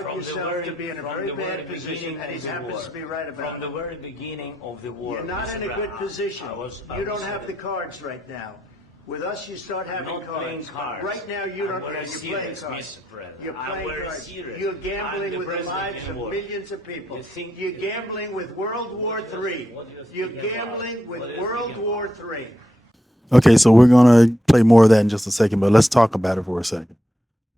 allowed yourself to be in a very bad position, and he happens to be right about it. From the very beginning of the war. You're not in a good position. You don't have the cards right now. With us, you start having cards. Right now, you don't. You're playing cards. You're playing cards. You're gambling with the lives of millions of people. You're gambling with World War III. You're gambling with World War III. Okay, so we're going to play more of that in just a second, but let's talk about it for a second.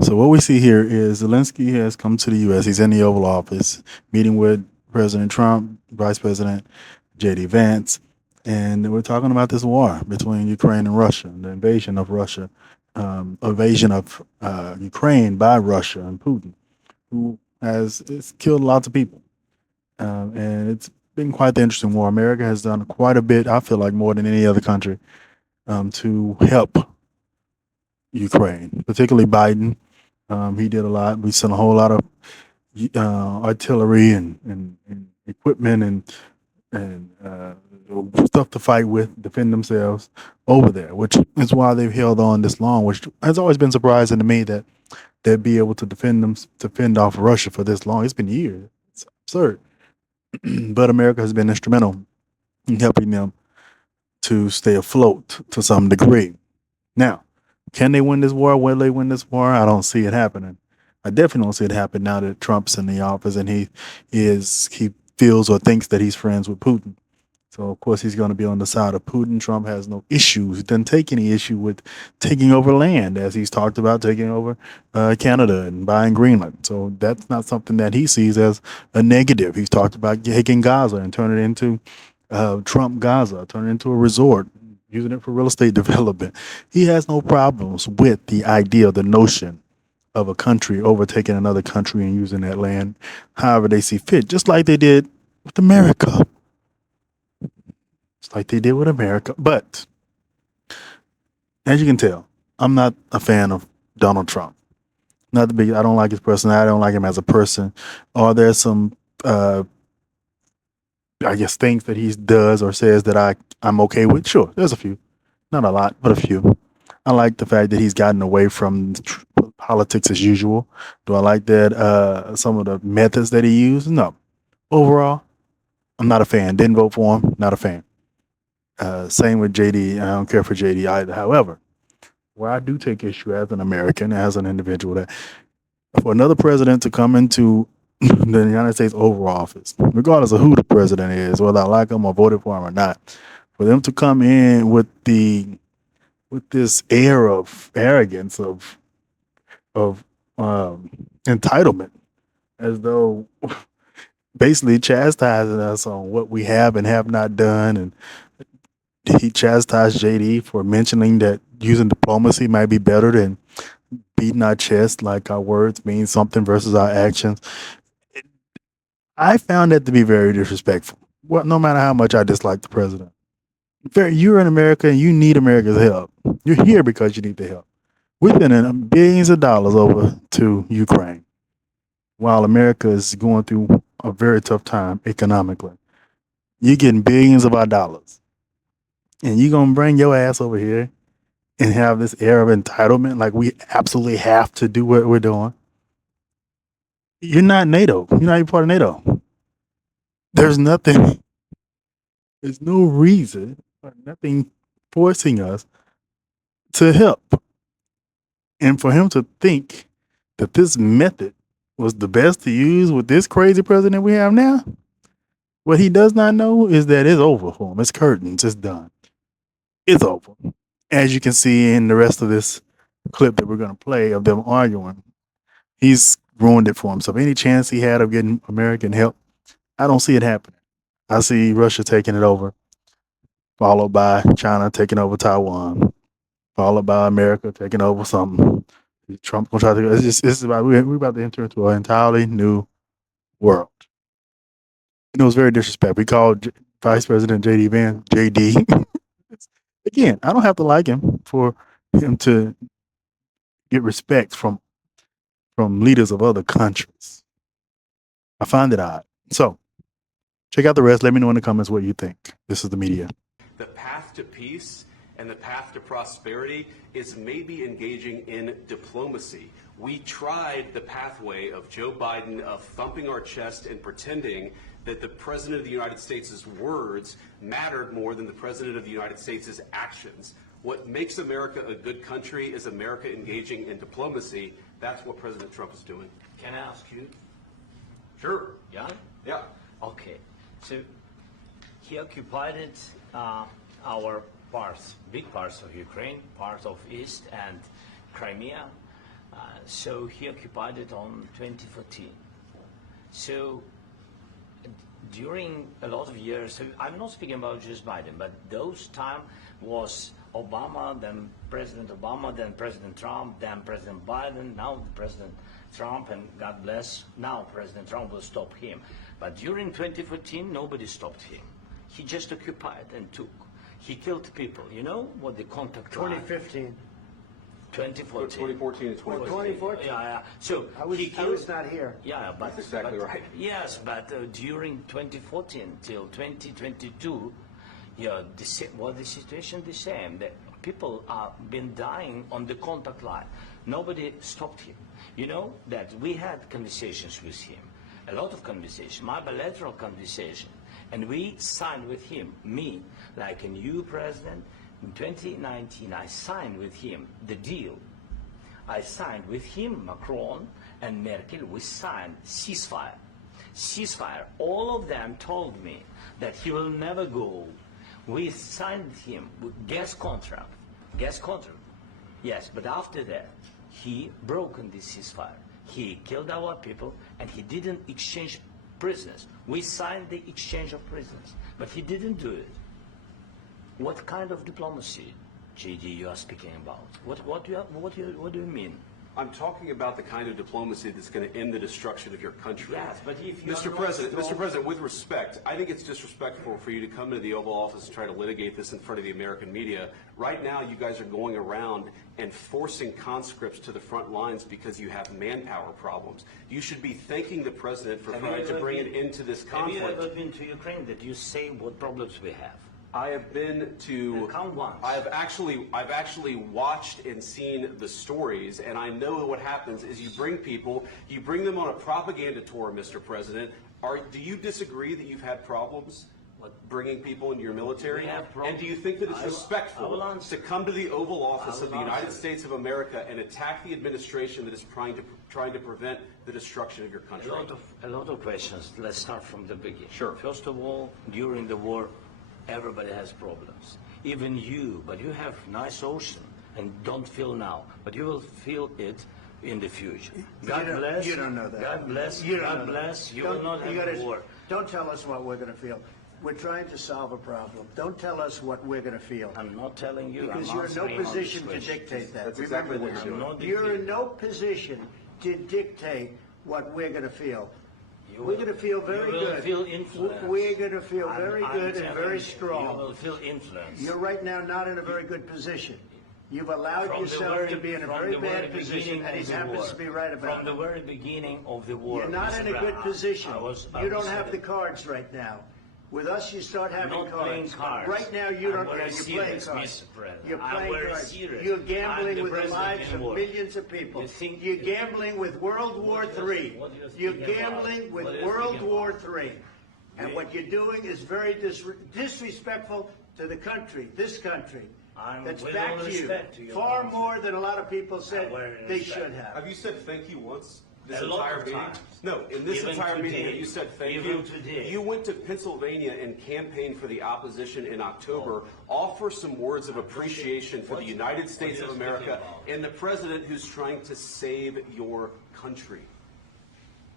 So what we see here is Zelenskyy has come to the U.S. He's in the Oval Office, meeting with President Trump, Vice President JD Vance, and we're talking about this war between Ukraine and Russia, the invasion of Russia, Ukraine by Russia and Putin, who it's killed lots of people. And it's been quite the interesting war. America has done quite a bit, I feel like more than any other country, to help Ukraine, particularly Biden. He did a lot. We sent a whole lot of artillery and equipment and stuff to fight with, defend themselves over there, which is why they've held on this long, which has always been surprising to me that they'd be able to defend off Russia for this long. It's been years. It's absurd. But America has been instrumental in helping them to stay afloat to some degree. Now, can they win this war? Will they win this war? I don't see it happening. I definitely don't see it happen now that Trump's in the office and he feels or thinks that he's friends with Putin. So, of course, he's going to be on the side of Putin. Trump has no issues. He doesn't take any issue with taking over land, as he's talked about taking over Canada and buying Greenland. So that's not something that he sees as a negative. He's talked about taking Gaza and turning it into Trump Gaza, turning it into a resort, using it for real estate development. He has no problems with the idea, the notion of a country overtaking another country and using that land however they see fit, just like they did with America. Just like they did with America. But as you can tell, I'm not a fan of Donald Trump. I don't like his personality. I don't like him as a person. Are there some things that he does or says that I'm okay with? Sure, there's a few. Not a lot, but a few. I like the fact that he's gotten away from politics as usual. Do I like that some of the methods that he used? No. Overall, I'm not a fan. Didn't vote for him. Not a fan. Same with JD. I don't care for JD either. However, where I do take issue as an American, as an individual, that for another president to come into the United States Oval Office, regardless of who the president is, whether I like him or voted for him or not, for them to come in with this air of arrogance, of entitlement, as though basically chastising us on what we have and have not done. And he chastised JD for mentioning that using diplomacy might be better than beating our chest like our words mean something versus our actions. I found that to be very disrespectful. Well, no matter how much I dislike the president. You're in America and you need America's help. You're here because you need the help. We're sending billions of dollars over to Ukraine while America is going through a very tough time economically. You're getting billions of our dollars. And you're going to bring your ass over here and have this air of entitlement like we absolutely have to do what we're doing. You're not NATO. You're not even part of NATO. There's no reason or nothing forcing us to help. And for him to think that this method was the best to use with this crazy president we have now, what he does not know is that it's over for him. It's curtains. It's done. It's over. As you can see in the rest of this clip that we're going to play of them arguing, he's ruined it for himself. Any chance he had of getting American help, I don't see it happening. I see Russia taking it over, followed by China taking over Taiwan, followed by America taking over something. Trump gonna try to. We're about to enter into an entirely new world. And it was very disrespectful. We called Vice President JD Vance JD. Again, I don't have to like him for him to get respect from leaders of other countries. I find it odd. So, check out the rest. Let me know in the comments what you think. This is the media. The path to peace and the path to prosperity is maybe engaging in diplomacy. We tried the pathway of Joe Biden of thumping our chest and pretending that the President of the United States' words mattered more than the President of the United States' actions. What makes America a good country is America engaging in diplomacy. That's what President Trump is doing. Can I ask you? Sure. Yeah? Yeah. Okay. So he occupied our parts, big parts of Ukraine, part of East and Crimea. So he occupied it on 2014. So during a lot of years, so I'm not speaking about just Biden, but those time was Obama, then President Obama, then President Trump, then President Biden, now President Trump, and God bless, now President Trump will stop him. But during 2014, nobody stopped him. He just occupied and took. He killed people. You know what the contact 2015. 2014. 2014 and 2014. 2014. Yeah. So I was not here. Yeah, but That's exactly right. Yes, but during 2014 till 2022, yeah, the situation the same. The people are been dying on the contact line. Nobody stopped him. You know that we had conversations with him, a lot of conversations, my bilateral conversation, and we signed with him, me, like a new president. In 2019, I signed with him the deal. I signed with him, Macron and Merkel, we signed ceasefire. Ceasefire. All of them told me that he will never go. We signed him with gas contract. Gas contract. Yes, but after that, he broken this ceasefire. He killed our people and he didn't exchange prisoners. We signed the exchange of prisoners, but he didn't do it. What kind of diplomacy, JD, you are speaking about? What do you mean? I'm talking about the kind of diplomacy that's going to end the destruction of your country. Yes, but if you Mr. President, with respect, I think it's disrespectful for you to come into the Oval Office and try to litigate this in front of the American media. Right now, you guys are going around and forcing conscripts to the front lines because you have manpower problems. You should be thanking the President for trying to bring an end to this conflict. Have you ever been to Ukraine that you say what problems we have? I have been to. Count once. I've actually watched and seen the stories, and I know what happens is you bring people, you bring them on a propaganda tour, Mr. President. Do you disagree that you've had problems bringing people into your military? And do you think that it's respectful to come to the Oval Office of the United States of America and attack the administration that is trying to prevent the destruction of your country? A lot of questions. Let's start from the beginning. Sure. First of all, during the war, everybody has problems. Even you, but you have nice ocean and don't feel now, but you will feel it in the future. God bless. You don't know that. God bless. God bless. You will not have war. Don't tell us what we're going to feel. We're trying to solve a problem. Don't tell us what we're going to feel. I'm not telling you. Because you're in no position to dictate that. That's Remember exactly this. what You're in no position to dictate what we're going to feel. We're going to feel very good. You will feel influence. We're going to feel very good and very strong. You will feel influence. You're right now not in a very good position. You've allowed yourself to be in a very bad position, and he happens to be right about it. From the very beginning of the war. You're not in a good position. You don't have the cards right now. With us, you start having cards. Right now, you don't. You're playing cards. You're playing cards. You're gambling with the lives of millions of people. You're gambling with World War III. You're gambling with World War III. And what you're doing is very disrespectful to the country, this country. That's backed you far more than a lot of people said they should have. Have you said thank you once? This entire meeting? No, in this entire meeting, you said thank you. You went to Pennsylvania and campaigned for the opposition in October. Offer some words of appreciation for the United States of America and the president who's trying to save your country.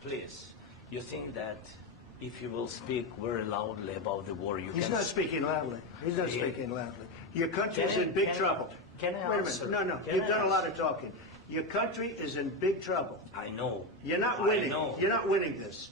Please, you think that if you will speak very loudly about the war, He's not speaking loudly. He's not speaking loudly. Your country is in big trouble. Can I answer? Wait a minute. No. You've done a lot of talking. Your country is in big trouble. I know. You're not winning. You're not winning this.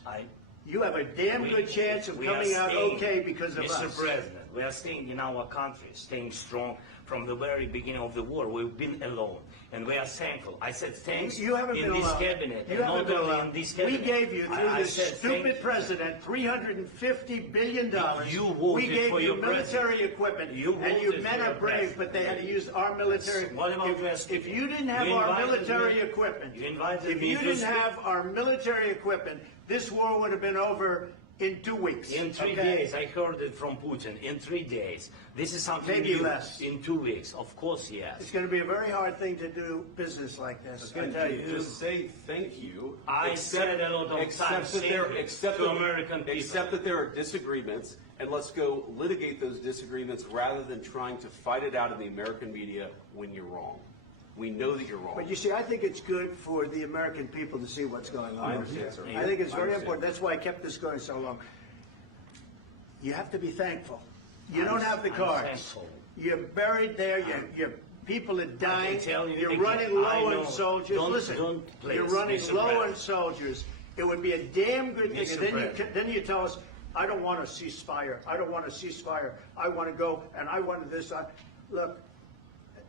You have a damn good chance of coming out okay because of us. Mr. President, We are staying in our country, staying strong from the very beginning of the war. We've been alone, and we are thankful. I said thanks you haven't in been this alone. cabinet, You and haven't not been only alone. in this We cabinet. gave you, through I this said stupid thank you. president, $350 billion. You we voted gave for you your military president. equipment, You and you voted men for are your brave, president. but they had to use our military. What about West If you didn't have You our invited military me- equipment, you invited if me you to didn't speak- have our military equipment, this war would have been over in 2 weeks. In 3 okay? days, I heard it from Putin. In 3 days, this is something Maybe new. less. In 2 weeks, of course, yes. It's going to be a very hard thing to do business like this. I tell you. Just say thank you. I said a lot of times that there, thank you except to that, American people. Except that there are disagreements, and let's go litigate those disagreements rather than trying to fight it out in the American media when you're wrong. We know that you're wrong. But you see, I think it's good for the American people to see what's going on. I understand, sir. I think it's I very understand. important. That's why I kept this going so long. You have to be thankful. You don't have the I'm cards. thankful. You're buried there. Your people are dying. tell you You're again, running I low know. on soldiers. Don't- Listen, don't please, you're running Mr. low President. on soldiers. It would be a damn good thing. Mr. And President. then you tell us, I don't want a ceasefire. I don't want a ceasefire. I want to go, and I want this. Look,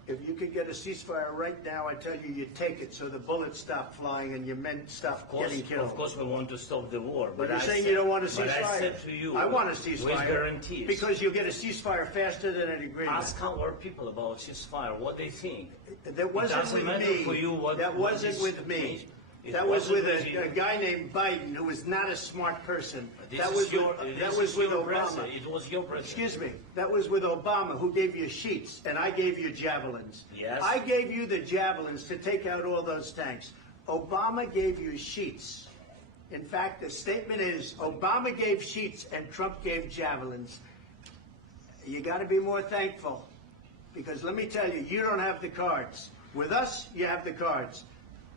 if you could get a ceasefire right now, I tell you, you take it so the bullets stop flying and your men stop getting killed. Of course, we want to stop the war. But you're I saying said- you don't want a ceasefire. But I said to you, I want a ceasefire. with guarantees. Because you'll get a ceasefire faster than an agreement. Ask our people about ceasefire, what they think. That wasn't doesn't with matter me. for you what- That what wasn't is- with me. It That was with wasn't with a you. guy named Biden who was not a smart person. This That is was your, with, this that is was with your Obama. president. It was your president. Excuse me. That was with Obama, who gave you sheets, and I gave you javelins. Yes. I gave you the javelins to take out all those tanks. Obama gave you sheets. In fact, the statement is Obama gave sheets and Trump gave javelins. You got to be more thankful, because let me tell you, you don't have the cards. With us, you have the cards.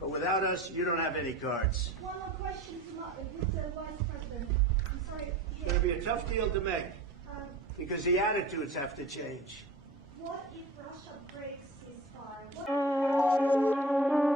But without us, you don't have any cards. One more question to Mr. Vice President. I'm sorry. It's going to be a tough deal to make, Um, because the attitudes have to change. what if Russia breaks ceasefire?